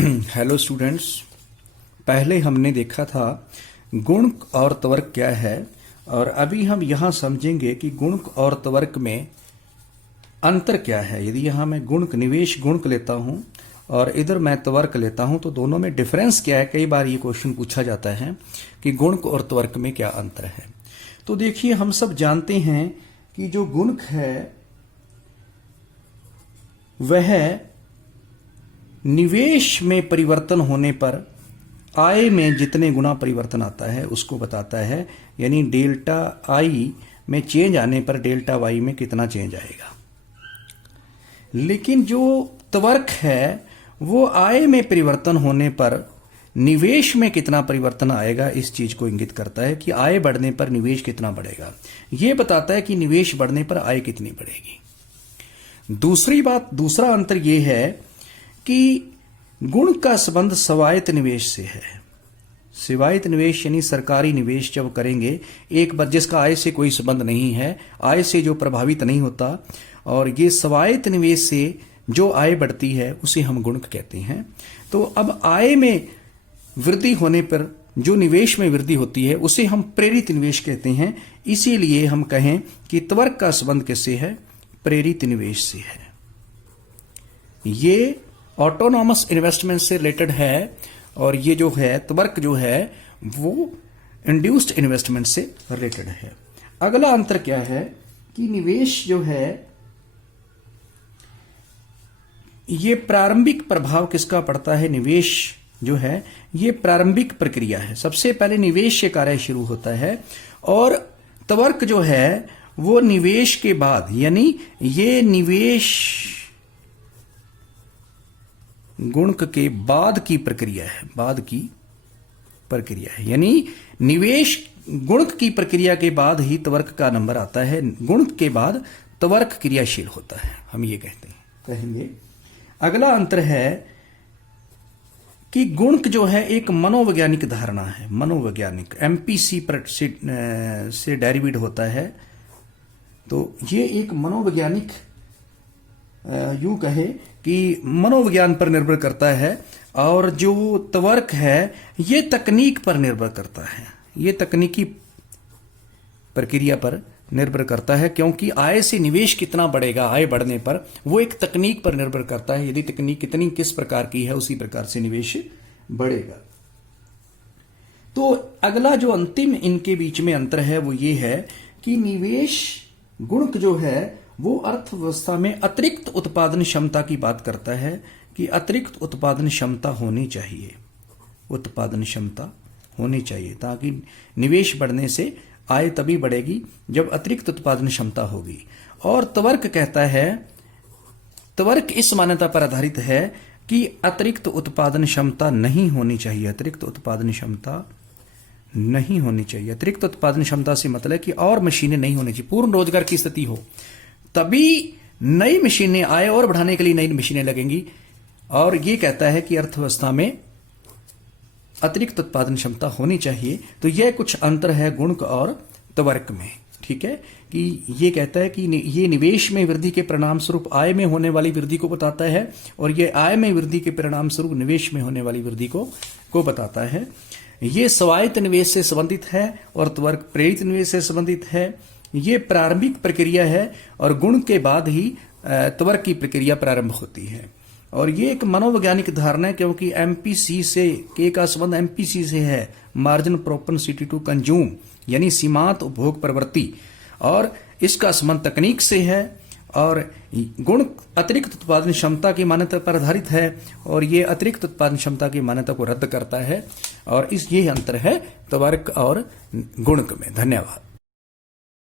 Hello students, पहले हमने देखा था गुणक और त्वरक क्या है, और अभी हम यहाँ समझेंगे कि गुणक और त्वरक में अंतर क्या है। यदि यहाँ मैं गुणक निवेश गुणक लेता हूँ और इधर मैं त्वरक लेता हूँ तो दोनों में डिफरेंस क्या है। कई बार ये क्वेश्चन पूछा जाता है कि गुणक और त्वरक में क्या अंतर है। तो देखिए, हम सब जानते हैं कि जो गुणक है वह निवेश में परिवर्तन होने पर आय में जितने गुना परिवर्तन आता है उसको बताता है, यानी डेल्टा आई में चेंज आने पर डेल्टा वाई में कितना चेंज आएगा। लेकिन जो त्वरक है वो आय में परिवर्तन होने पर निवेश में कितना परिवर्तन आएगा इस चीज को इंगित करता है कि आय बढ़ने पर निवेश कितना बढ़ेगा। यह बताता है कि निवेश बढ़ने पर आय कितनी बढ़ेगी। दूसरा अंतर यह है कि गुण का संबंध स्वायत्त निवेश से है। स्वायत्त निवेश यानी सरकारी निवेश जब करेंगे, एक बार जिसका आय से कोई संबंध नहीं है, आय से जो प्रभावित नहीं होता, और ये स्वायत्त निवेश से जो आय बढ़ती है उसे हम गुणक कहते हैं। तो अब आय में वृद्धि होने पर जो निवेश में वृद्धि होती है उसे हम प्रेरित निवेश कहते हैं। इसीलिए हम कहें कि त्वरक का संबंध किससे है? प्रेरित निवेश से है। ये ऑटोनॉमस इन्वेस्टमेंट से रिलेटेड है, और ये जो है त्वरक जो है वो इंड्यूस्ड इन्वेस्टमेंट से रिलेटेड है। अगला अंतर क्या है कि निवेश जो है ये प्रारंभिक प्रभाव किसका पड़ता है? निवेश जो है ये प्रारंभिक प्रक्रिया है। सबसे पहले निवेश से कार्य शुरू होता है, और त्वरक जो है वो निवेश के बाद, यानी ये निवेश गुणक के बाद की प्रक्रिया है। बाद की प्रक्रिया है, यानी निवेश गुणक की प्रक्रिया के बाद ही त्वरक का नंबर आता है। गुणक के बाद त्वरक क्रियाशील होता है, हम ये कहेंगे। अगला अंतर है कि गुणक जो है एक मनोवैज्ञानिक धारणा है। मनोवैज्ञानिक एमपीसी से डेरिवेट होता है। तो ये एक मनोवैज्ञानिक यूं कहे कि मनोविज्ञान पर निर्भर करता है, और जो त्वरक है ये तकनीक पर निर्भर करता है। ये तकनीकी प्रक्रिया पर निर्भर करता है, क्योंकि आय से निवेश कितना बढ़ेगा, आय बढ़ने पर वो एक तकनीक पर निर्भर करता है। यदि तकनीक कितनी किस प्रकार की है उसी प्रकार से निवेश बढ़ेगा। तो अगला जो अंतिम इनके बीच में अंतर है वो ये है कि निवेश गुणक जो है वो अर्थव्यवस्था में अतिरिक्त उत्पादन क्षमता की बात करता है कि अतिरिक्त उत्पादन क्षमता होनी चाहिए। उत्पादन क्षमता होनी चाहिए, ताकि निवेश बढ़ने से आय तभी बढ़ेगी जब अतिरिक्त उत्पादन क्षमता होगी। और त्वरक कहता है, त्वरक इस मान्यता पर आधारित है कि अतिरिक्त उत्पादन क्षमता नहीं होनी चाहिए। अतिरिक्त उत्पादन क्षमता नहीं होनी चाहिए। अतिरिक्त उत्पादन क्षमता से मतलब है कि और मशीनें नहीं होनी चाहिए। पूर्ण रोजगार की स्थिति हो तभी नई मशीनें आए, और बढ़ाने के लिए नई मशीनें लगेंगी। और ये कहता है कि अर्थव्यवस्था में अतिरिक्त उत्पादन क्षमता होनी चाहिए। तो यह कुछ अंतर है गुणक और त्वरक में, ठीक है। कि ये कहता है कि ये निवेश में वृद्धि के परिणाम स्वरूप आय में होने वाली वृद्धि को बताता है, और ये आय में वृद्धि के परिणाम स्वरूप निवेश में होने वाली वृद्धि को बताता है। ये स्वायत्त निवेश से संबंधित है, और त्वरक प्रेरित निवेश से संबंधित है। ये प्रारंभिक प्रक्रिया है, और गुण के बाद ही त्वरक की प्रक्रिया प्रारंभ होती है। और ये एक मनोवैज्ञानिक धारणा है, क्योंकि एमपीसी से के का संबंध एमपीसी से है, मार्जिन प्रोपेंसिटी टू कंज्यूम, यानी सीमांत उपभोग प्रवृत्ति, और इसका संबंध तकनीक से है। और गुण अतिरिक्त उत्पादन क्षमता की मान्यता पर आधारित है, और ये अतिरिक्त उत्पादन क्षमता की मान्यता को रद्द करता है। और ये अंतर है त्वरक और गुणक में। धन्यवाद।